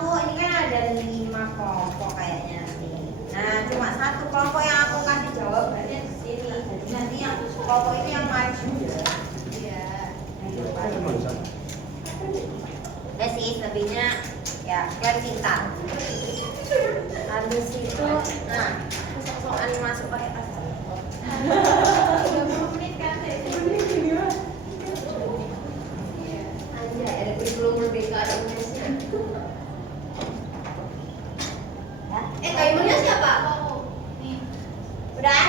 aku ini kan ada 5 kelompok kayaknya nih. Nah, cuma satu kelompok yang aku kasih jawab berarti sini. Jadi nanti yang kelompok ini yang maju ya. Iya. Udah sih, lebihnya ya kalian pintar. Habis itu, nah, soal masuk pakai tas. 30 menit kan? 30 menit gimana? Anjay, ada kurikulum merdeka ada UNES-nya. Timernya siapa? Nih. Udah?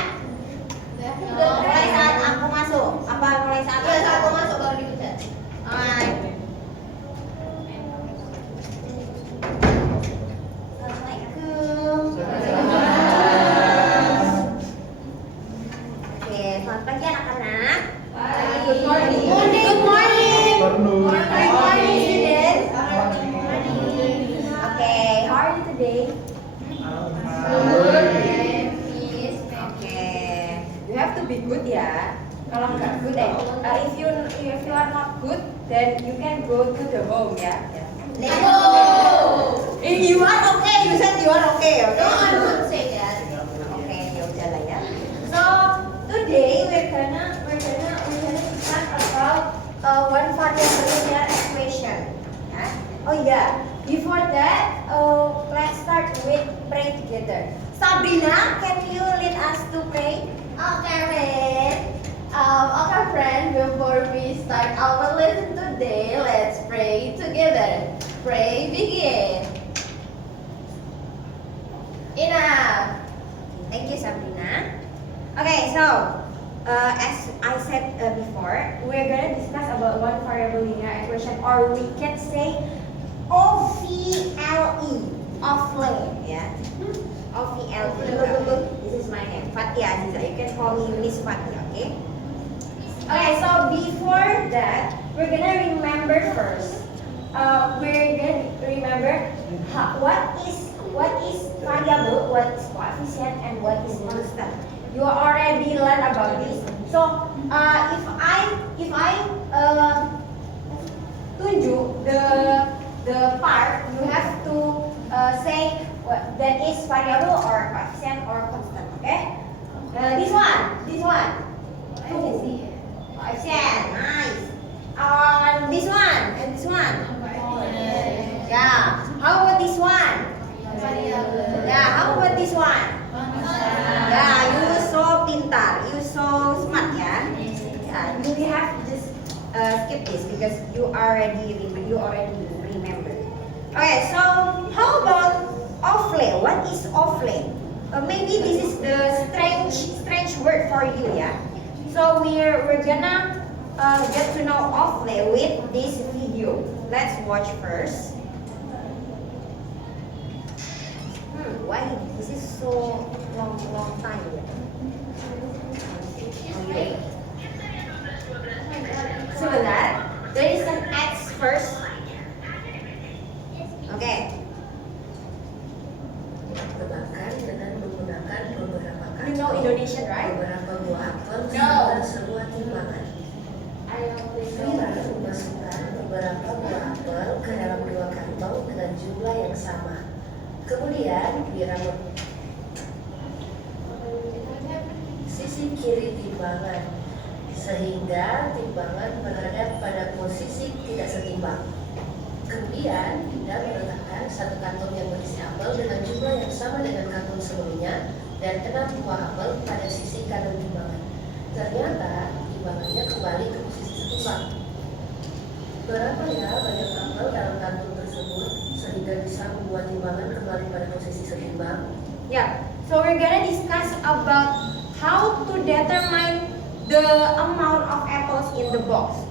Udah. Mulai saat aku masuk. Apa mulai saat aku masuk baru dipencet? Alright. Assalamualaikum. Oke, selamat pagi anak-anak. Good morning. Good morning. Good morning, students. Okay, how are you today? Okay, you have to be good ya. Kalau nggak good, if you are not good, then you can go to the home ya. No. If you are okay, you said you are okay. Okay. No, I don't say that. Okay, ya udah lah ya. So today we're gonna discuss about one variable linear equation. Ya. Oh yeah. Before that, let's start with pray together. Sabrina, can you lead us to pray? Okay, Ren. Okay, friend. Before we start our lesson today, let's pray together. Pray begin. Enough. Thank you, Sabrina. Okay, so as I said before, we're gonna discuss about one variable linear equation, or we can say OVLE, offline, ya. OVLE. This is my name, Fatia Aziza. You can call me Miss Fatia, okay? Okay, so before that, we're gonna remember first. We're gonna remember what is variable, what is coefficient, and what is constant. You already learned about this. So if I tunjuk the part, you have to say what that is variable or coefficient or constant. Okay? This one. Coefficient, nice. This one and this one. Yeah. How about this one? Yeah. How about this one? Yeah. You so pintar. You so smart, ya. Yeah. You have to just skip this because you already remember. Okay. So how about offline? What is offline? Maybe this is the strange word for you, yeah. So we're gonna get to know offline with this video. Let's watch first. Why this is so long time? Okay. Sebentar. There is an X first. Okay. Tebakkan dengan menggunakan beberapa kantong. You know Indonesian, right? Beberapa buah apel No. serta sebuah timbangan. Kita memasukkan beberapa buah apel ke dalam 2 kantong dengan jumlah yang sama. Kemudian Wira sisi kiri timbangan sehingga timbangan berada pada posisi tidak setimbang. Kemudian Dinda meletakkan 1 kantong yang berisi apel dengan jumlah yang sama dengan kantong sebelumnya dan 6 buah apel pada sisi kanan timbangan. Ternyata timbangannya kembali ke posisi setimbang. Berapa ya banyak apel dalam kantong tersebut sehingga bisa membuat timbangan kembali pada posisi setimbang? Yeah. So we're gonna discuss about how to determine the amount of apples in the box.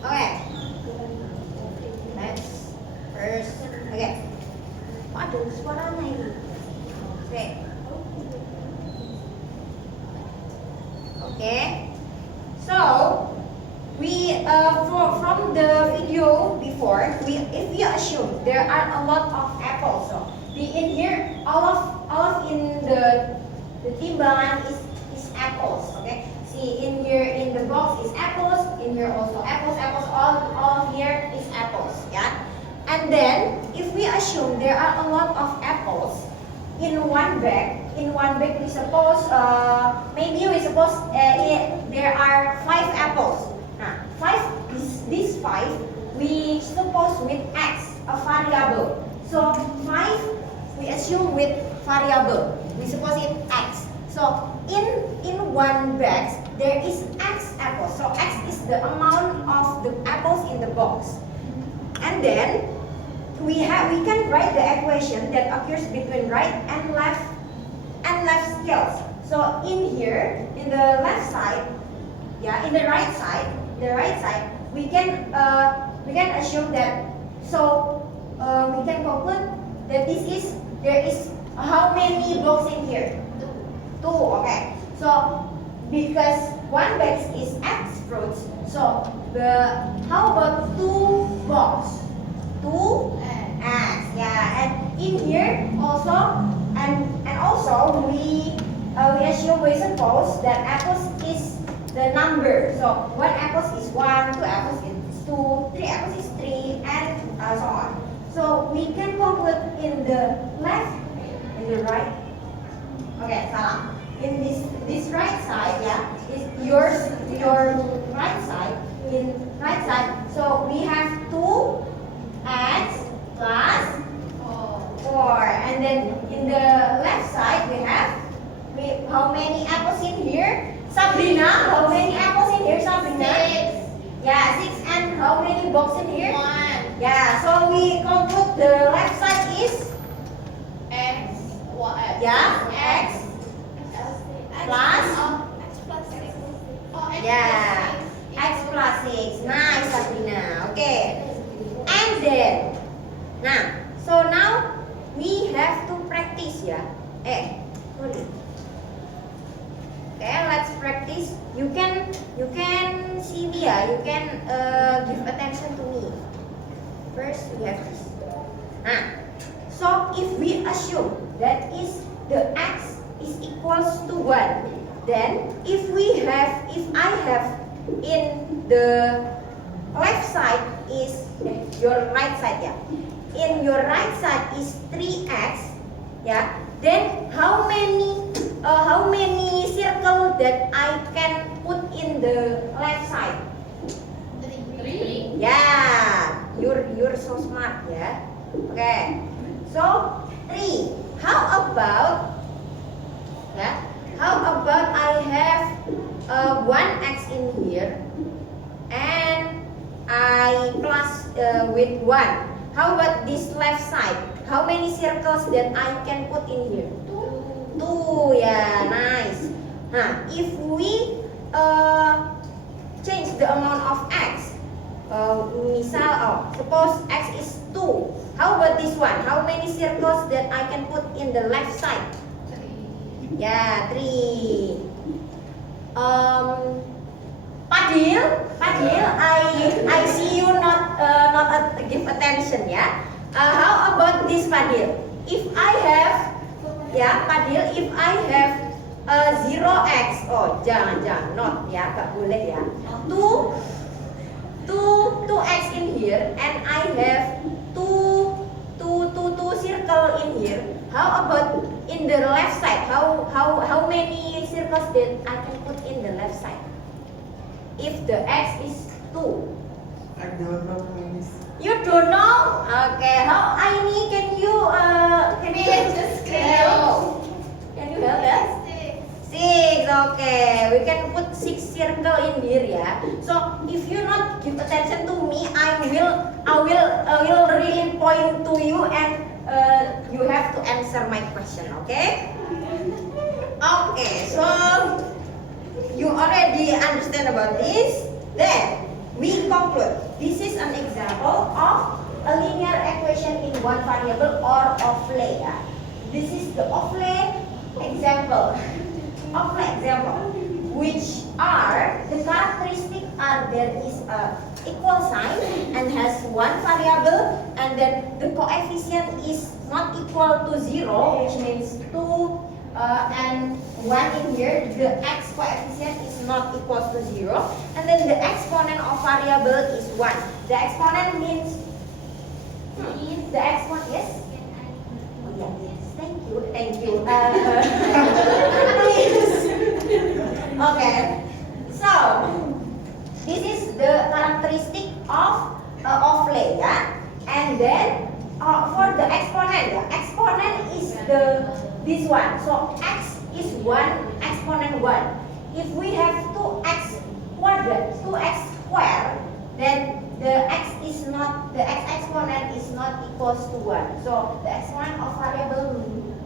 Okay. Let's first. Okay. Aduh, suaranya ini. Okay. Okay. So we from the video before, if we assume there are a lot of apples, so in here all of in the timbangan is apples. Okay. See, in here in the box is apples. In here also apples. All here is apples. Yeah. And And then if we assume there are a lot of apples in one bag we suppose there are 5 apples. Nah, these 5 we suppose with x, a variable. So 5 we assume with variable. We suppose it x. So in one bag there is x apples. So x is the amount of the apples in the box. And then we can write the equation that occurs between right and left scales. So in here, in the left side, in the right side, we can assume that. So we can conclude that there is how many boxes in here? 2. Okay. So because one bag is x fruits, so how about 2 boxes? 2 x. Yeah, and in here also, and also we suppose that apples is the number. So 1 apple is 1, 2 apples is 2, 3 apples is 3, and so on. So we can conclude in the left, in the right. Okay, salah. In this right side, is your right side. In right side, so we have 2x plus 4, and then in the left side we have how many apples in here? Sabrina, how many apples in here, Sabrina? 6. Yeah, 6, and how many boxes in here? 1. Yeah, so we conclude the left side is X. What? X plus X plus 6. Nice, Sabrina. Okay. And then, so now we have to practice, sorry. Okay, let's practice. You can see me, you can give attention to me. First we have this. So if we assume that the x is equals to 1, then if I have in the left side is your right side, in your right side is 3x, then how many circle that I can put in the left side? 3. Yeah, you're so smart, Okay, so 3. How about I have 1x in here and I plus with 1. How about this left side? How many circles that I can put in here? 2. Yeah, nice. If we change the amount of x, suppose x is 2. How about this one? How many circles that I can put in the left side? 3. Yeah, 3. Padil, I see you not give attention, how about this, Padil? If I have, Padil, if I have 0x, jangan, not, gak boleh, 2x in here, and I have two circle in here. How about in the left side? How many circles that I can put in the left side? If the x is 2. I don't know, Miss. You don't know? Okay. How Aini, can you Just help. Can you help us? 6. Okay. We can put 6 circle in here, So if you not give attention to me, I will really point to you and you have to answer my question. Okay? Okay. So you already understand about this. Then we conclude. This is an example of a linear equation in one variable or Ofle. This is the Ofle example. Ofle example, which are the characteristics are there is a equal sign and has one variable, and then the coefficient is not equal to 0, which means 2 and 1 in here. The x coefficient is not equal to 0, and then the exponent of variable is 1. The exponent means the exponent, yes? Oh yeah, yes. Thank you. Please. Okay. So this is the characteristic of lay, yeah. And then for the exponent, yeah, exponent is this one. So x is 1, exponent 1. If we have 2x quadrat, 2x square, then the x exponent is not equals to 1. So the exponent of variable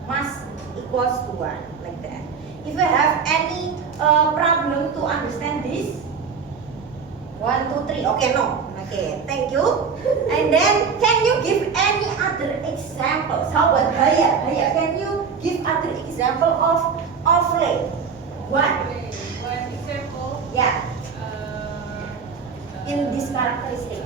must equals to 1, like that. If you have any problem to understand this, 1, 2, 3. Okay, no. Okay, thank you. And then, can you give any other examples? How about Haya? Can you give other example of lay? One example. Yeah. In these characteristics.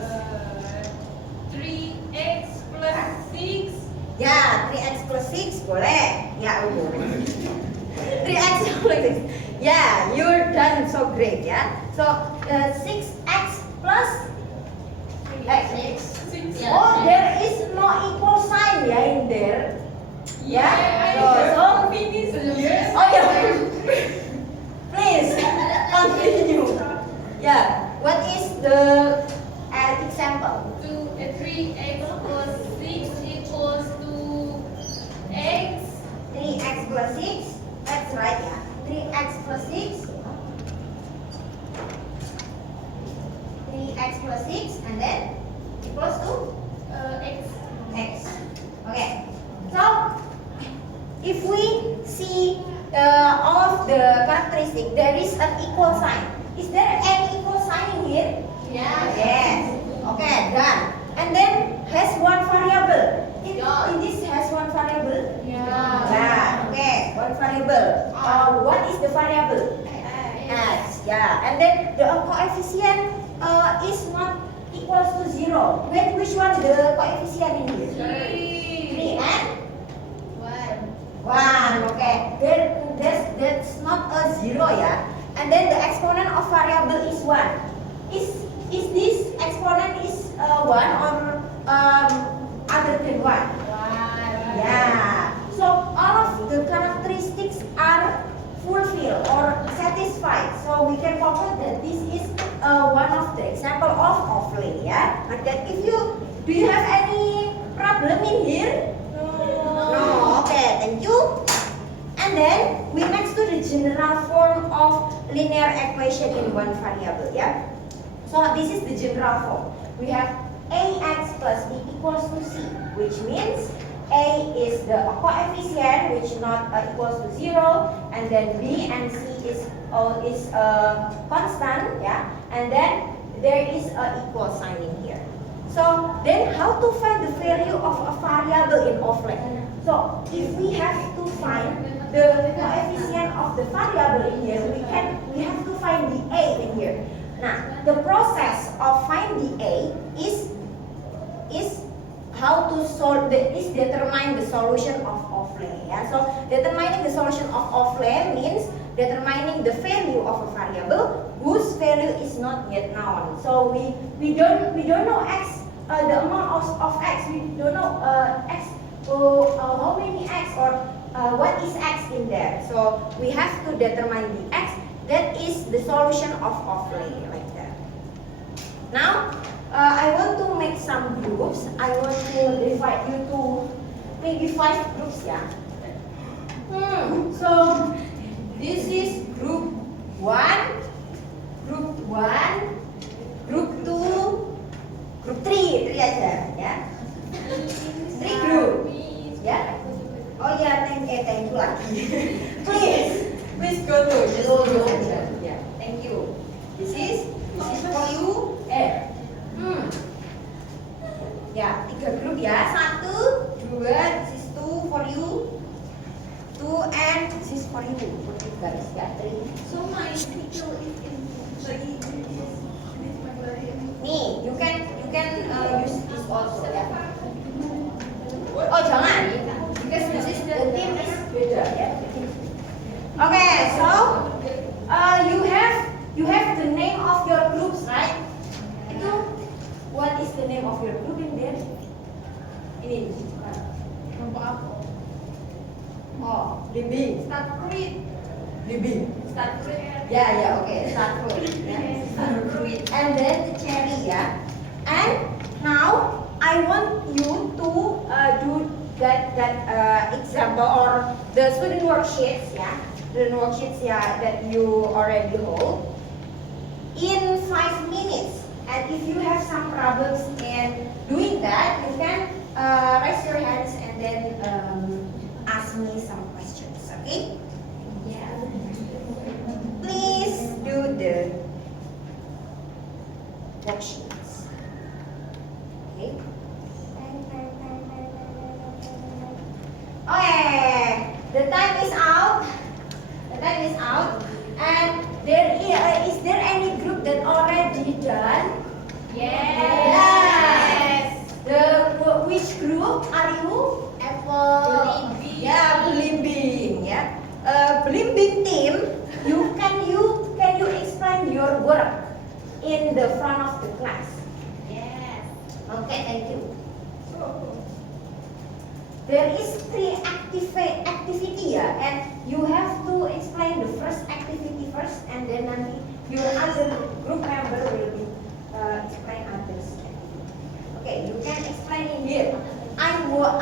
3x plus 6. Ya, 3x plus 6 boleh. Ya, boleh. 3x plus 6. Yeah, you're done so great, yeah. So 6x plus x. Oh, there is no equal sign ya in there. Yeah. So finish. oh yeah. Please continue. Yeah. What is the example? 3x plus 6 equals to x. 3x plus 6. That's right, yeah. 3x plus 6. 3x plus 6 and then equals to x. Okay. So if we see all of the characteristic, there is an equal sign. Is there any equal sign in here? Yeah. Yes. Okay, done. And then has one variable. In this has one variable. Yeah. Okay. One variable. What is the variable? X. Yeah. And then the coefficient is not equals to 0. Which one the coefficient in here? 3 and 1. Okay. That's not a 0, yeah. And then the exponent of variable is 1. Is this exponent is 1 or other than 1? Yeah. So all of the characteristics are fulfilled or satisfied. So we can conclude that this is one of the example of lay. Yeah. Like that. Do you have any problem in here? No. Okay. Thank you. And then we next to the general form of linear equation in one variable. Yeah. So this is the general form. We have ax plus b equals to c, which means a is the coefficient which not equals to 0, and then b and c is constant, yeah, and then there is a equal sign in here. So then how to find the value of a variable in offline? So if we have to find the coefficient of the variable in here, we have to find the a in here. Now, the process of find the a is how to determine the solution of offline. Yeah? So determining the solution of offline means determining the value of a variable whose value is not yet known. So we don't know x, the amount of x. We don't know x. How many x or what is x in there. So we have to determine the x. That is the solution of offline, like that. Now, I want to make some groups. I want to divide you to maybe 5 groups, yeah. So this is group 1, group 1, group 2, group 3 aja, ya. 3 group, ya. Oh ya, thank you lagi. Please go to aja. Yeah, thank you. This is for you. Ya, 3 grup ya. 1, 2, this is 2 for you. 2 and this is for you. For you guys, ya. 3. So my picture is in Nih, you can use this also ya. Oh jangan, because this is the theme is beda ya. Okay, so you have the name of your groups, right? Itu what is the name of your group in there? In Ini. Kelompok apa? Oh, limbing. Start fruit. Limbing. Start fruit. Ya, oke. Start fruit. Ya. Start fruit. And then the cherry, ya. And now I want you to do that example or the student worksheets, ya. Student worksheets, ya, that you already hold in 5 minutes. And if you have some problems in doing that, you can raise your hands and then ask me some questions, okay? Yeah. Please do the worksheets. Okay? Okay, the time is out. The time is out. And is there any group that already done? Yes. Which group are you? Apple. Yeah, belimbing. Yeah, belimbing team. Can you explain your work in the front of the class? Yes. Okay, thank you. There is 3 activity, ya, and you have to explain the first activity first, and then nanti your other group member will be explain others activity. Okay, you can explain in here. I will.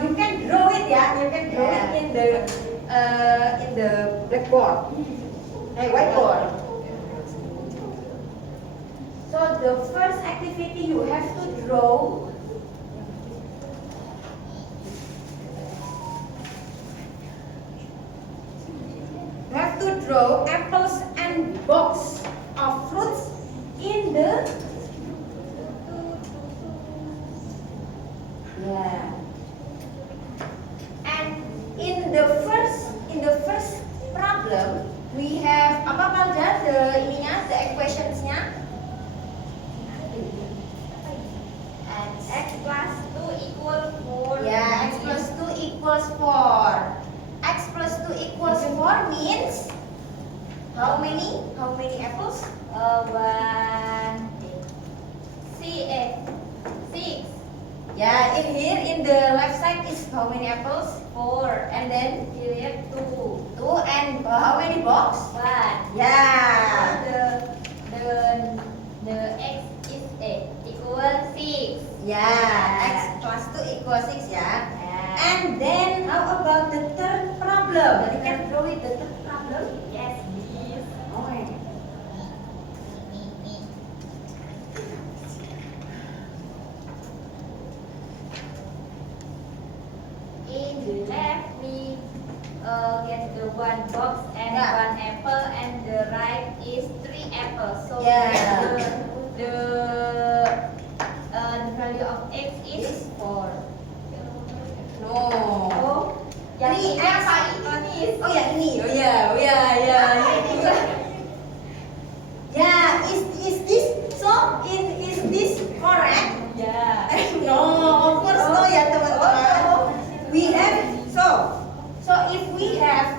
You can draw it, ya. You can draw it in the blackboard, whiteboard. So the first activity you have to draw. You have to draw apples and box of fruits in the and in the first problem we have apa Palja, the equationsnya X plus 2 equal 4. ya, x plus 2 equals 4. X plus 2 equals 4 means how many apples? 6. Yeah, in here in the left side is how many apples? 4. And then Here 2. 2 and how many box? 1. Yeah. The x is equal 6. Yeah, x plus 2 equals 6 ya. Yeah. And then how about the third problem? You can draw it the third problem. Yes, please. Okay. In the left, we get the 1 box and Yeah. 1 apple, and the right is 3 apples. So Yeah. the value of x is 4. No. Oh, yang Three ini X. apa ini? Oh ya ini. Oh ya. Yeah, is this so? Is this correct? Ya. No, of course no ya teman-teman. We have so if we have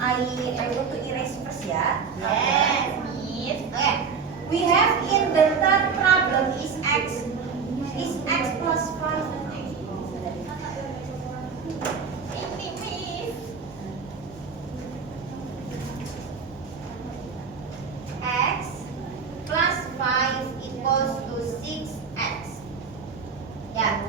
I want to erase first ya. Yes, miss. Okay. We have in the third problem is x plus 5. Ini miss. X plus 5 equals to 6x. Yeah.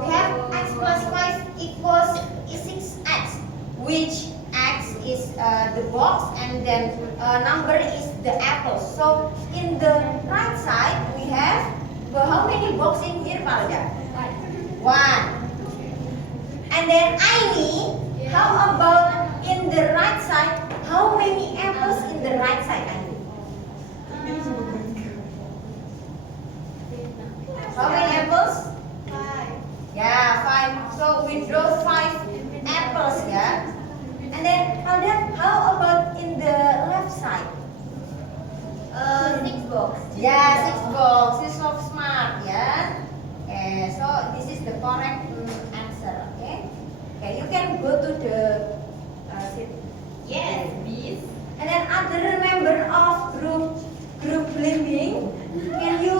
We have x plus 5 equals 6x, which x is the box and then number is the apple. So in the right side we have how many box in here, Palja? 1. And then Aini, how about in the right side? How many apples in the right side, Aini? How many apples? 5. Yeah, 5. So we draw 5 apples, yeah. And then how about in the left side? 6 box. Yeah, 6 box. This is so smart, yeah. Okay, so this is the correct answer. Okay. Okay, you can go to the seat. Yes, miss. And then other member of group belimbing, can you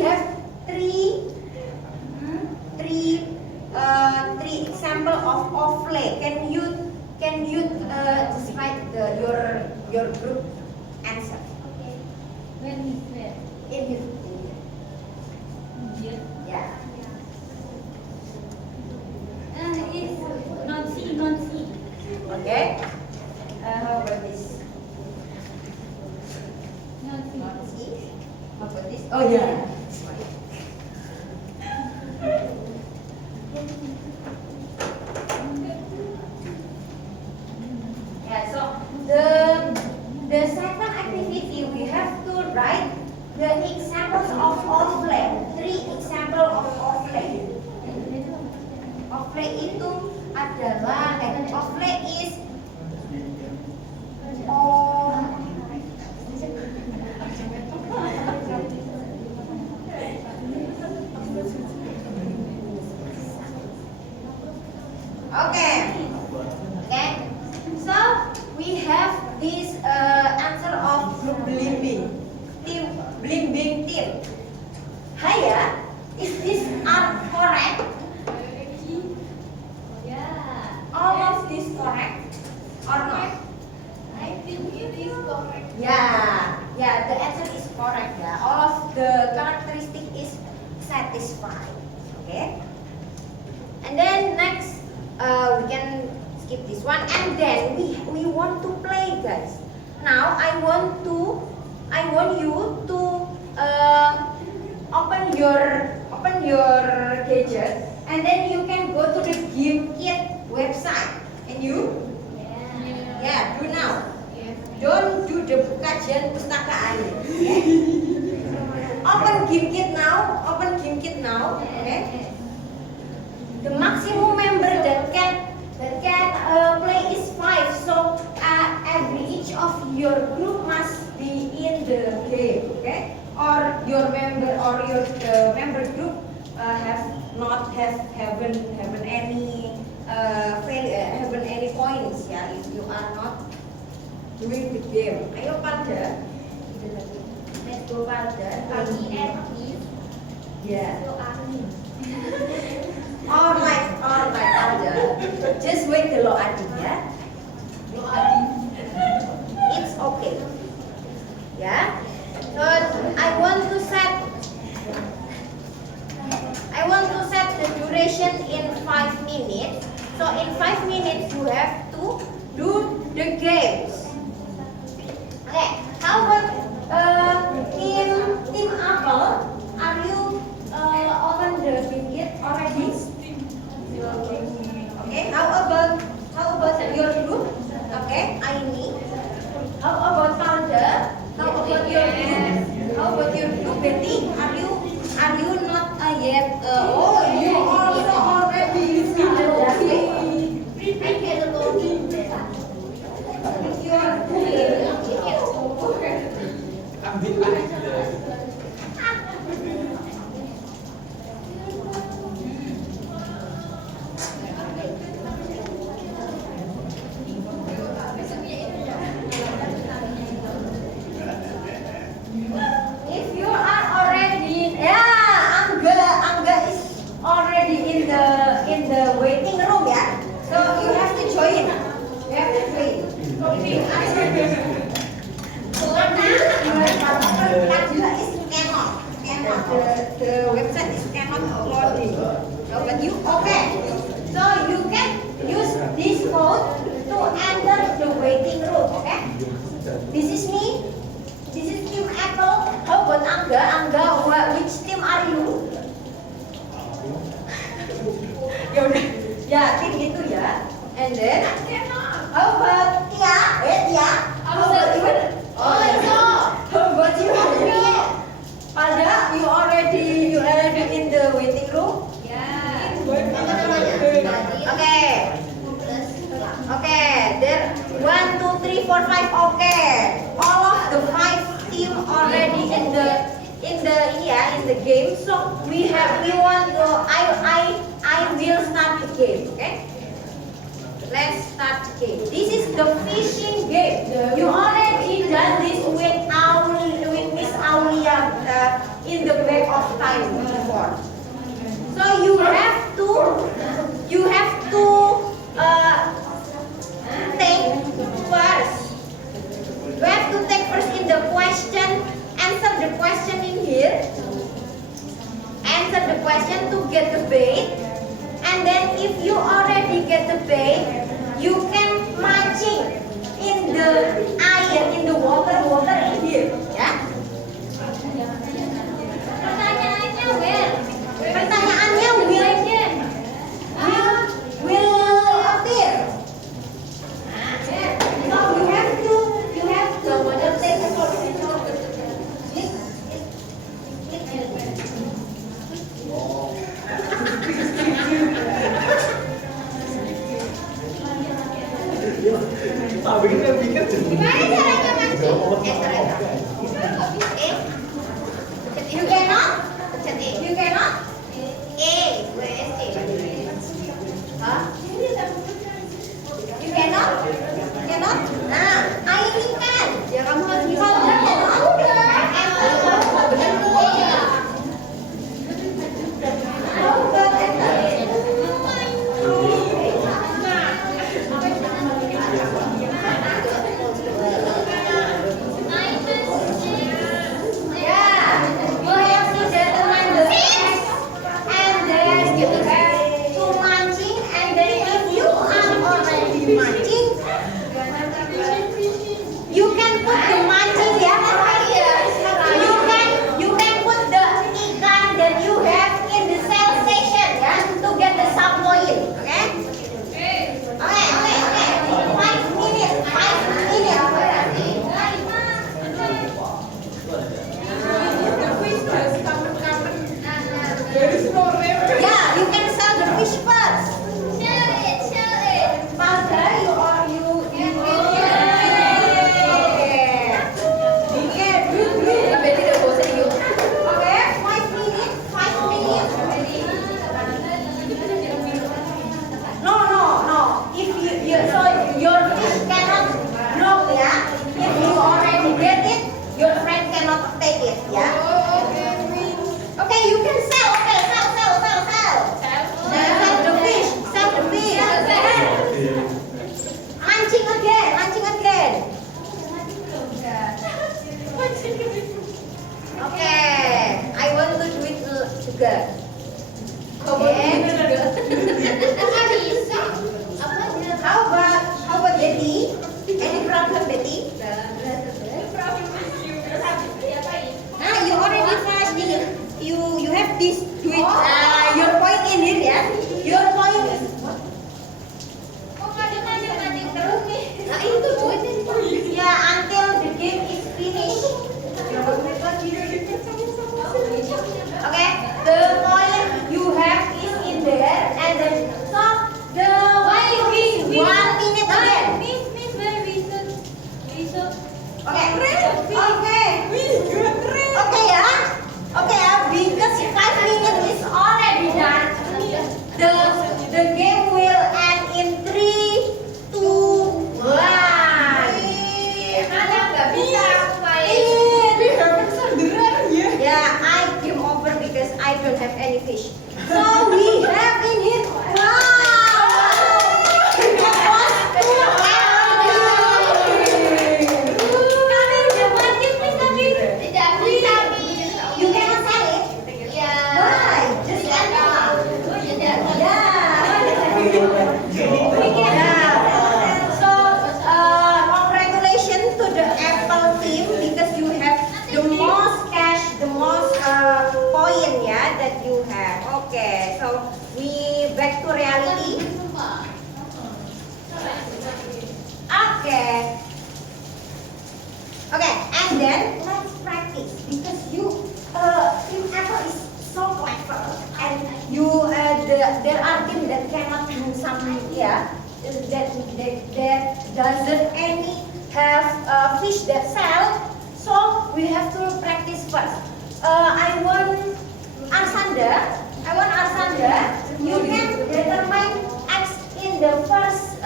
we have three example of play. Can you describe your group answer? Okay. When is where? In you. Here. Yeah. It's not see, not see. Okay. How about this? Not see. Not see. How about this? Oh yeah. Yeah. So the second activity we have to write the examples of play. 3 example of play. Offplay itu adalah offplay is Okay. So we have this answer of group Blimbing team. Haya, is this are correct? Yeah. All of this correct or not? I think it is correct. Yeah, the answer is correct. Yeah, all of the characteristic is satisfied. Okay. And then next, we can skip this one. And then we want to play, guys. Now I want you to open your gadget, and then you can go to the GameKit website, and you do now. Don't do the kajian pustakaan. Okay? Open GameKit now. Okay. The maximum member that can play is 5. So each of your group must be in the game. Okay. Or your member member group haven't any haven't any points. Yeah, if you are not doing the game. Ayo pada. Let's go pada. Yeah. Alright, pada. Just wait the Adi, ya. It's okay. Yeah. So I want to set the duration in 5 minutes. So in 5 minutes you have to do the games. Okay. How about team Apple? Are you open the GameKit already? Okay. How about your group? Okay. Aini. How about Founder? How about your group? How about your group, Betty? Are you not yet? Oh, you also already in the game. I get a login. You are If you are already, Angga is already in the waiting room, yeah. So you have to join. You have to join. If you are is cannot. The website is cannot loading. So, but you okay. So you can use this code to enter the waiting room. Okay. This is me. This is team Apple. How about Angga, which team are you? Ya udah, ya tim gitu ya. And then, how about Tia? Tia. How about you? Oh, no. How about you? Pada, you already in the waiting room? Yeah. Okay. Okay, there 1, 2, 3, 4, 5. Okay, all of the 5 team already in the game. So we want to. I will start the game. Okay, let's start the game. This is the fishing game. You already done this with Miss Aulia in the back of time before. So you have to take first. You have to take first in the question, answer the question in here, answer the question to get the bait, and then if you already get the bait, you can mancing in the air, in the water in here, ya. Pertanyaannya will appear. So you have to take a Gimana caranya mancing? You cannot? You cannot? Where is it? Huh? You cannot? Cannot? Nah, I can. Ya kamu harus bisa. There are teams that cannot do some that doesn't any have fish that sell, so we have to practice first. I want Arsanda, you can determine X in the first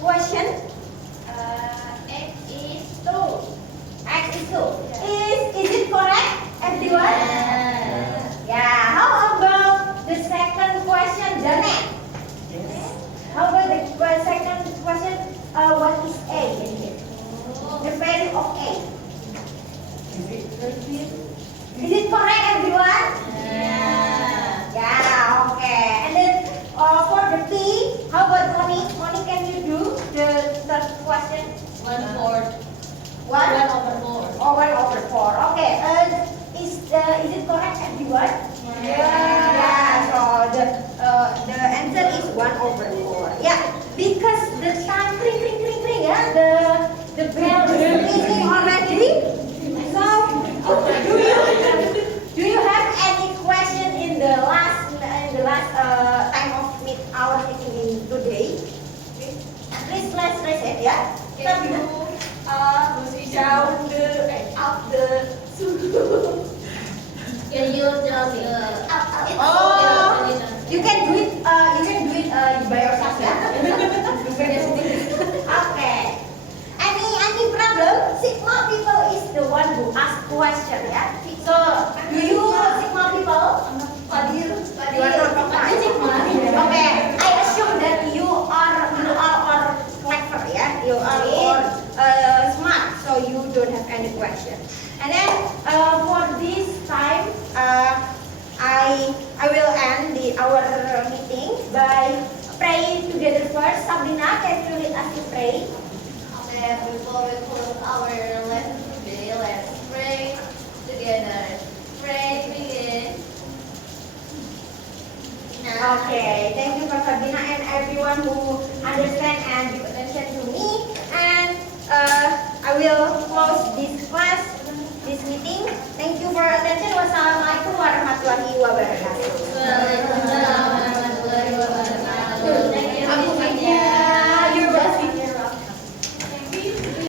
question. X is 2. Is it correct, everyone? Yeah. Stop you down the up the Can you just up? Oh, you can do it. You can do it by yourself ya. Okay. Any problem? Sigma people is the one who ask question ya. So do you Sigma people? You are not Sigma. Okay. I assume that you are clever ya. You are all smart. So you don't have any question. And then for this time, I will end our meeting by praying together first. Sabrina, can you lead us to pray? Okay, before we close our lesson today, let's pray together. Pray, begin. Okay, thank you for Sabrina and everyone who understand and give attention to me. And I will close this class, this meeting. Thank you for attention. Wassalamualaikum warahmatullahi wabarakatuh.